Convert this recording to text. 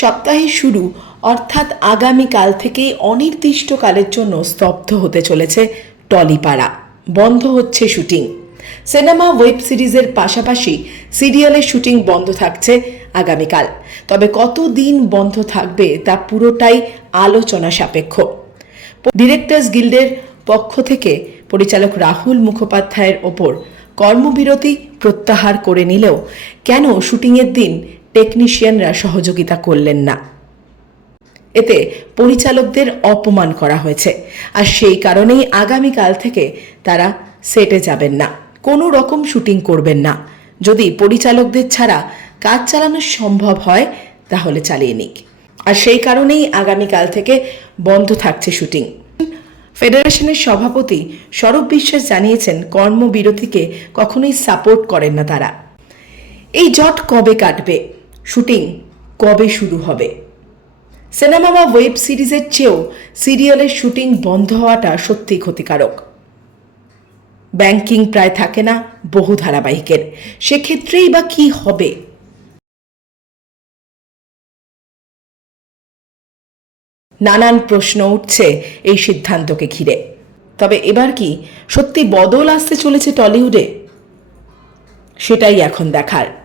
সপ্তাহের শুরু, অর্থাৎ আগামীকাল থেকেই অনির্দিষ্টকালের জন্য স্তব্ধ হতে চলেছে টলিপাড়া। বন্ধ হচ্ছে শুটিং। সিনেমা ওয়েব সিরিজের পাশাপাশি সিরিয়ালের শুটিং বন্ধ থাকছে আগামীকাল। তবে কতদিন বন্ধ থাকবে তা পুরোটাই আলোচনা সাপেক্ষ। ডিরেক্টর্স গিল্ডের পক্ষ থেকে পরিচালক রাহুল মুখোপাধ্যায়ের ওপর কর্মবিরতি প্রত্যাহার করে নিলেও কেন শুটিংয়ের দিন টেকনিশিয়ানরা সহযোগিতা করলেন না। এতে পরিচালকদের অপমান করা হয়েছে। আর সেই কারণেই আগামীকাল থেকে তারা সেটে যাবেন না। কোনো রকম শুটিং করবেন না। যদি পরিচালকদের ছাড়া কাজ চালানো সম্ভব হয়, তাহলে চালিয়ে নিক। আর সেই কারণেই আগামীকাল থেকে বন্ধ থাকছে শুটিং। ফেডারেশনের সভাপতি সৌরভ বিশ্বাস জানিয়েছেন, কর্মবিরতিকে কখনোই সাপোর্ট করেন না তারা। এই জট কবে কাটবে? শুটিং কবে শুরু হবে? সিনেমা বা ওয়েব সিরিজের চেয়েও সিরিয়ালের শুটিং বন্ধ হওয়াটা সত্যিই ক্ষতিকারক। ব্যাংকিং প্রায় থাকে না, বহু ধারাবাহিকের। সেক্ষেত্রেই বা কি হবে? নানান প্রশ্ন উঠছে এই সিদ্ধান্তকে ঘিরে। তবে এবার কি সত্যি বদল আসতে চলেছে টলিউডে? সেটাই এখন দেখার।